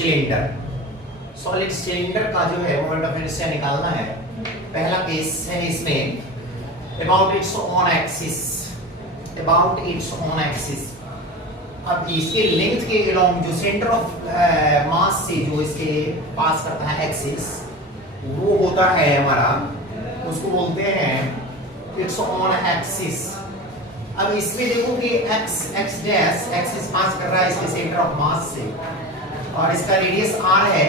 Cylinder, solid cylinder का जो है मोमेंट ऑफ इनर्शिया निकालना है। पहला केस है इसमें about it's on axis, about it's on axis. अब इसके लेंथ के अलोंग जो सेंटर ऑफ मास से जो इसके पास करता है एक्सिस, वो होता है हमारा, उसको बोलते हैं इट्स ऑन एक्सिस। अब इसमें देखो कि एक्स डैश एक्सिस पास कर रहा है इसके सेंटर ऑफ मास से, और इसका रेडियस r है,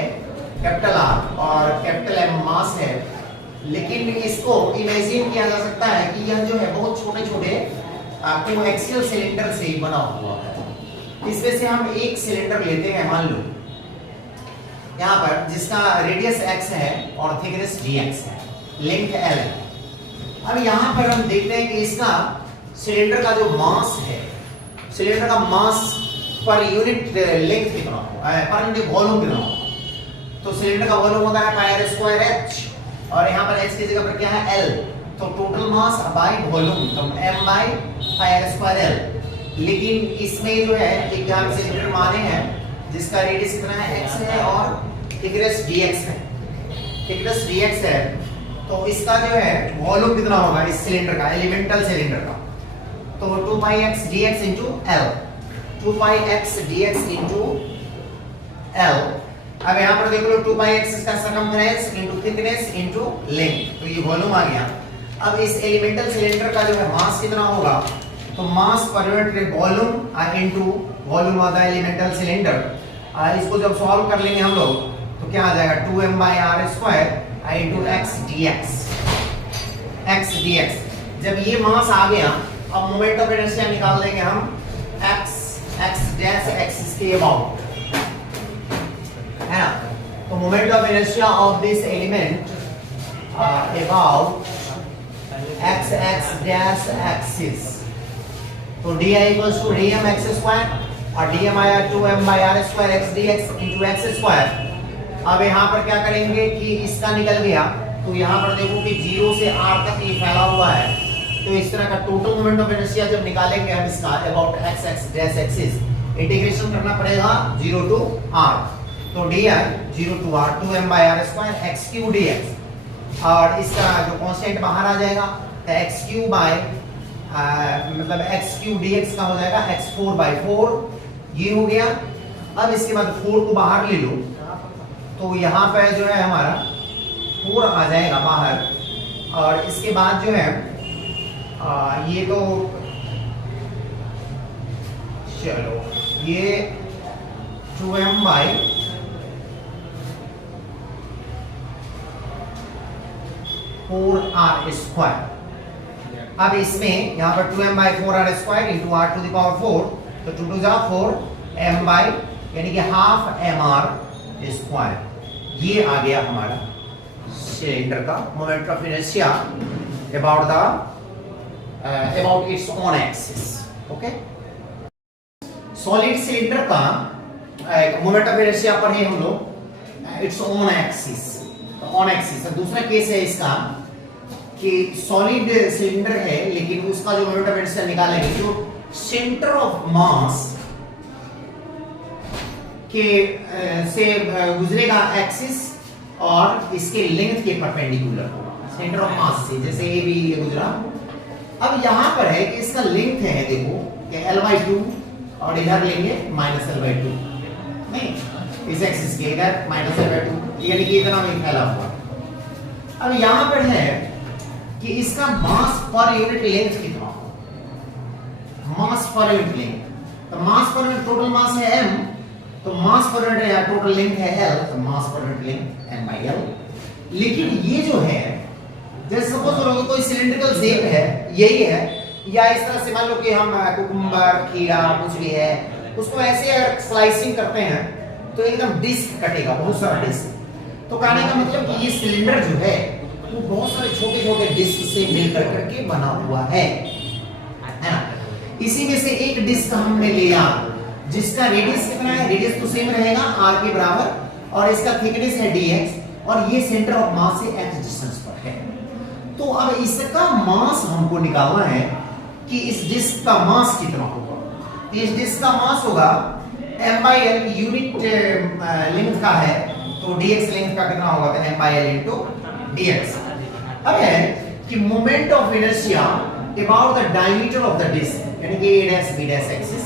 कैपिटल R, और कैपिटल M मास है। लेकिन इसको इमेजिन किया जा सकता है कि यह जो है बहुत छोटे छोटे कोएक्सियल सिलेंडर से बना हुआ है। इसमें से हम एक सिलेंडर लेते हैं, मान लो यहाँ पर, जिसका रेडियस x है और थिकनेस dx है, लेंथ l है। अब यहाँ पर हम देखते हैं कि इसका सिलेंडर का जो मास है, सिलेंडर का मास पर यूनिट लेंथ कितना हो, पर यूनिट वॉल्यूम कितना हो। तो सिलेंडर का वॉल्यूम होता है पाई r स्क्वायर h, और यहाँ पर h की जगह पर क्या है l, तो टोटल मास बाय वॉल्यूम, तो m by pi r square l। लेकिन इसमें जो है एक यहाँ सिलेंडर माने हैं जिसका रेडियस कितना है x है और थिकनेस dx है, थिकनेस dx है। तो इसका जो है वॉल्यूम कितना होगा इस सिलेंडर का, एलिमेंटल सिलेंडर का, तो 2 पाई x dx into l, 2 पाई x dx into l। अब यहाँ पर देख लो 2 पाई x इसका circumference into thickness into length, तो ये वॉल्यूम आ गया। अब इस एलिमेंटल सिलेंडर का जो है मास कितना होगा, तो मास पर यूनिट वॉल्यूम इनटू वॉल्यूम आता है एलिमेंटल सिलेंडर। इसको जब सॉल्व कर लेंगे हम लोग तो क्या आ जाएगा, 2m by r square into x dx, x dx। जब ये मास आ गया, अब मोमेंट ऑफ इनर्शिया निकाल लेंगे हम x डैश एक्सिस के अबाउट, है ना। तो moment of inertia of this element about x dash axis, तो di equals to dm x square, और dm आया 2m by r square x dx into x square. अब यहाँ पर क्या करेंगे कि इसका निकल गया, तो यहाँ पर देखो कि 0 से r तक ये फैला हुआ है, तो इस तरह का टोटल मोमेंट ऑफ इनर्शिया जब निकालेंगे हम इसका about x dash axis, integration करना पड़ेगा 0 to r, तो di 0 to r 2m by r square x cube dx, और इसका जो कांस्टेंट बाहर आ जाएगा तो x क्यूब बाय मतलब x क्यूब dx का हो जाएगा x 4 by 4, ये हो गया। अब इसके बाद 4 को बाहर ले लो, तो यहाँ पे जो है हमारा 4 आ जाएगा बाहर, और इसके बाद जो है ये तो चलो ये 2m by 4r स्क्वायर। अब इसमें यहाँ पर 2m by 4r square into r to the power 4, तो 2 2 जा 4 m by यानी कि हाफ mr स्क्वायर। ये आ गया हमारा सिलेंडर का moment of inertia about it's on axis. Okay, solid cylinder का मोमेंट ऑफ इनर्शिया पर है हम लोग it's on axis, on axis. दूसरा केस है इसका कि सॉलिड सिलेंडर है लेकिन उसका जो मोमेंट ऑफ इनर्शिया निकालेंगे, जो सेंटर ऑफ मास के से गुजरेगा एक्सिस और इसके लेंथ के परपेंडिकुलर होगा, सेंटर ऑफ मास से, जैसे ये भी गुजरा। अब यहाँ पर है कि इसका लेंथ है, देखो कि l/2, और इधर लेंगे -l/2, नहीं इस एक्सिस के इधर -l/2, यानी कि इतना में फैला हुआ। अब यहाँ पर है कि इसका मास पर यूनिट लेंथ कितना हो, मास पर यूनिट लेंथ, तो मास पर यूनिट टोटल मास है m, तो मास पर यूनिट या टोटल लेंथ है l, तो मास पर unit length m by l। लेकिन ये जो है, जैसे सपोज करो कोई सिलिंड्रिकल शेप है, यही है, या इस तरह से मान लो कि हम कुकुम्बर, खीरा कुछ भी है, उसको ऐसे अगर स्लाइसिंग करते हैं तो एकदम डिस्क कटेगा, बहुत सारा डिस्क। तो कहने का मतलब कि ये सिलेंडर जो है वो बहुत सारे छोटे छोटे डिस्क से मिलकर करके बना हुआ है ना। इसी में से एक डिस्क हमने लिया जिसका रेडियस कितना है, रेडियस तो सेम रहेगा r के बराबर, और इसका थिकनेस है dx, और ये सेंटर ऑफ मास से x डिस्टेंस पर है। तो अब इसका मास हमको निकालना है कि इस डिस्क का मास कितना होगा। इस डिस्क का मास होगा m by l unit length का है, तो dx लेंथ का कितना होगा, तो m by l into dx। अब है कि moment of inertia about the diameter of the disc, यानी कि a dash b dash axis.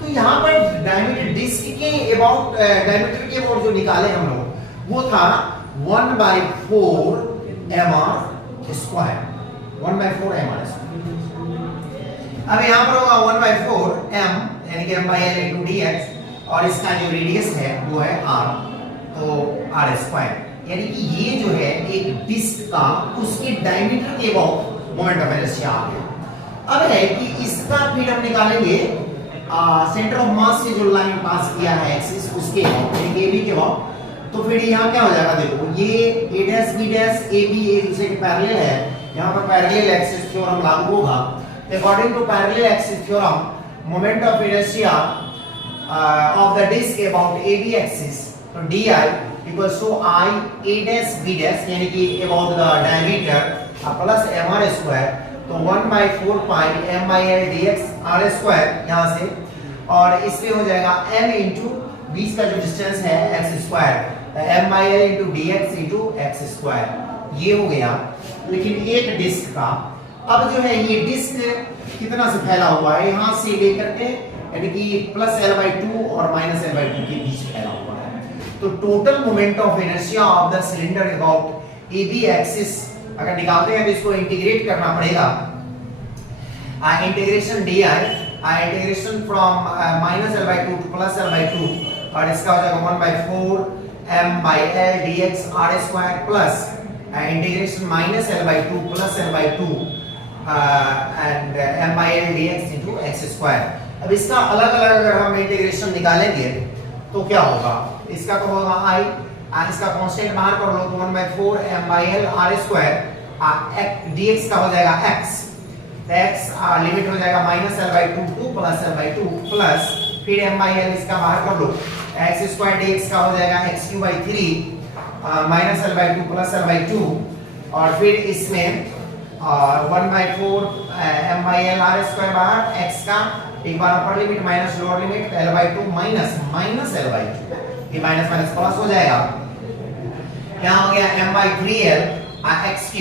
तो यहाँ पर डायमीटर डिस्क के अबाउट डायमीटर के अबाउट जो निकाले हम लोग वो था 1/4 mr स्क्वायर, 1/4 mr स्क्वायर। अब यहाँ पर होगा 1/4 m यानी कि m by l into dx, और इसका जो रेडियस है वो है r, तो r स्क्वायर, यानी कि ये जो है एक डिस्क का उसके डायमीटर के अबाउट मोमेंट ऑफ इनर्शिया आ गया। अब है कि इसका फिर हम निकालेंगे सेंटर ऑफ मास से जो लाइन पास किया है एक्सिस उसके अबाउट, यानी कि AB के अबाउट। तो फिर यहाँ क्या हो जाएगा, देखो ये a dash b dash AB एक दूसरे के पैरेलल है, यहाँ पर पैरेलल एक्सिस थ्योरम लागू होगा। According to parallel axis theorem, moment of inertia of the disc about AB axis, तो di equals to I a dash b dash यानी कि about the diameter plus mr square, तो 1/4 pi m by l dx r square यहाँ से, और इसमें हो जाएगा m इंटू बीच का जो डिस्टेंस है x square, m by l into dx into x square, ये हो गया। लेकिन एक डिस्क का अब जो है ये डिस्क कितना से फैला हुआ है, यहाँ से लेकर के यानी कि प्लस l/2 और माइनस l/2 के बीच फैला हुआ है। तो total moment of inertia of the cylinder about AB axis अगर निकालते हैं तो इसको इंटीग्रेट करना पड़ेगा। Integration D integration from minus l/2 two plus l/2, और इसका हो जाएगा 1/4 m by l dx r square plus integration minus l/2 plus l/2 and m by l dx into x square. अब इसका अलग अलग अगर हम इंटीग्रेशन निकालेंगे तो क्या होगा, इसका तो होगा i, इसका कांस्टेंट बाहर कर लो तो 1/4 m by l r square dx का हो जाएगा x, x लिमिट हो जाएगा minus l/2 two plus l/2 plus फिर m by l इसका बाहर कर लो, x स्क्वायर dx का हो जाएगा x³ minus l/2 plus l/2, और फिर इसमें 1/4 m by l r square बाहर, x का एक बार upper limit minus lower limit l/2 minus l/2, ये माइनस माइनस प्लस हो जाएगा। यहाँ हो गया m/3l x³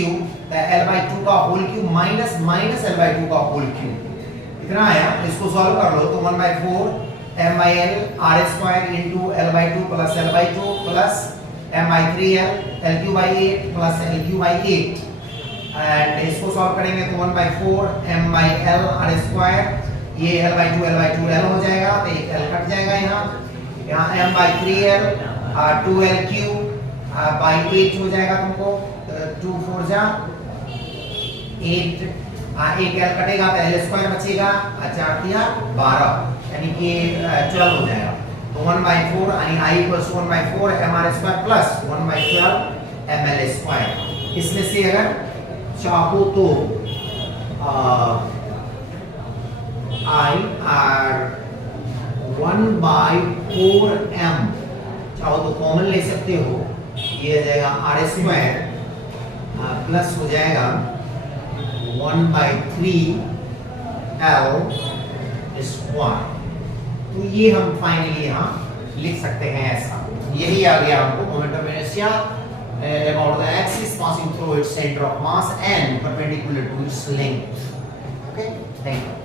l/2 का whole cube minus minus l/2 का होल क्यूब, इतना आया। इसको सॉल्व कर लो तो 1/4 m by l r square into l/2 plus l/2 plus m/3l l3/8 plus l3/8, and इसको सॉल्व करेंगे तो 1/4 m by l r square, ये l/2 l हो जाएगा, तो एक l कट जाएगा यहाँ m/3l 2l³ by 8 हो जाएगा तुमको, 2 4 जा 8, एक l कटेगा तो l स्क्वायर बचेगा, 4 दिया 12, यानी कि 12 हो जाएगा। तो 1/4 यानी I equals 1/4 mr square plus 1/12 ml square. इसमें से अगर चाहो तो I r 1/4 m चाहो तो कॉमन ले सकते हो, ये आ जाएगा r स्क्वायर प्लस हो जाएगा 1/3 l स्क्वायर। तो ये हम फाइनली यहाँ लिख सकते हैं ऐसा, यही आ गया हमको moment of inertia about the axis passing through its center of mass and perpendicular to its length. Okay, thank you.